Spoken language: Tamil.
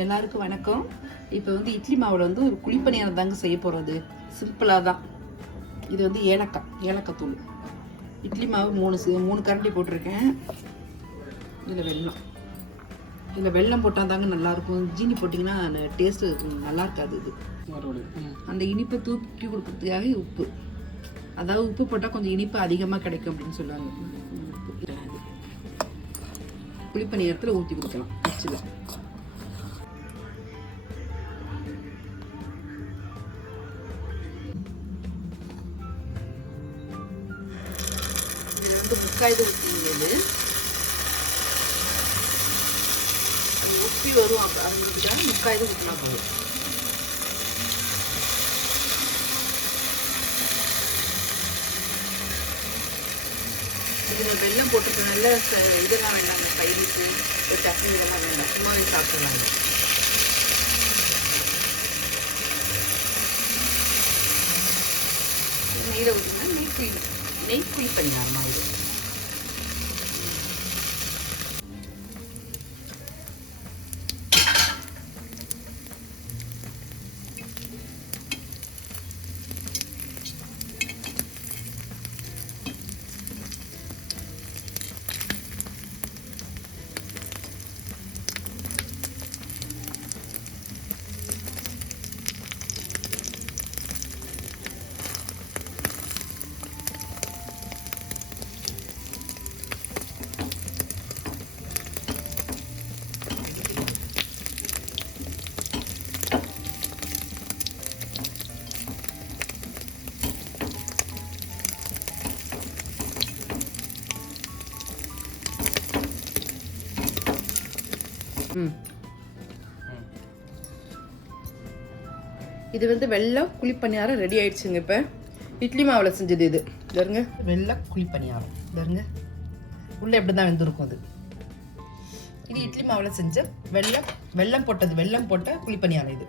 எல்லாருக்கும் வணக்கம். இப்போ வந்து இட்லி மாவில் வந்து ஒரு குழிப்பணியாரம் தாங்க செய்ய போகிறது. சிம்பிளாக தான். இது வந்து ஏலக்காய் தூள். இட்லி மாவு மூணு கரண்டி போட்டிருக்கேன். இதில் வெல்லம் போட்டால் தாங்க நல்லாயிருக்கும். ஜீனி போட்டிங்கன்னா டேஸ்ட்டு நல்லா இருக்காது. இது அந்த இனிப்பை தூக்கி கொடுக்கறதுக்காக உப்பு, அதாவது உப்பு போட்டால் கொஞ்சம் இனிப்பு அதிகமாக கிடைக்கும் அப்படின்னு சொல்லுவாங்க. குழிப்பணியாரத்தில் ஊற்றி கொடுக்கலாம். வச்சுல இதில் வந்து முக்காய்து ஊற்றினது அது உப்பி வரும். அதுக்காக முக்காய்து ஊற்றினா போதும். இதில் வெல்லம் போட்டுக்கிறதுனால இதெல்லாம் வேண்டாங்க, பயிருக்கு சட்னி இதெல்லாம் வேண்டாம், சும்மாவே சாப்பிட்றாங்க. நெய்யில் ஊற்றினா நெய் குழிப்பணியாரமாக இது. இது வந்து வெள்ளை குழிப்பணியாரம் ரெடி ஆயிடுச்சுங்க. இப்போ இட்லி மாவில் செஞ்சது இது. பாருங்க, வெள்ளை குழிப்பணியாரம் பாருங்க, உள்ள எப்படி தான் வெந்திருக்கும். அது இது இட்லி மாவில் செஞ்ச வெல்லம் போட்ட குழிப்பணியாரம் இது.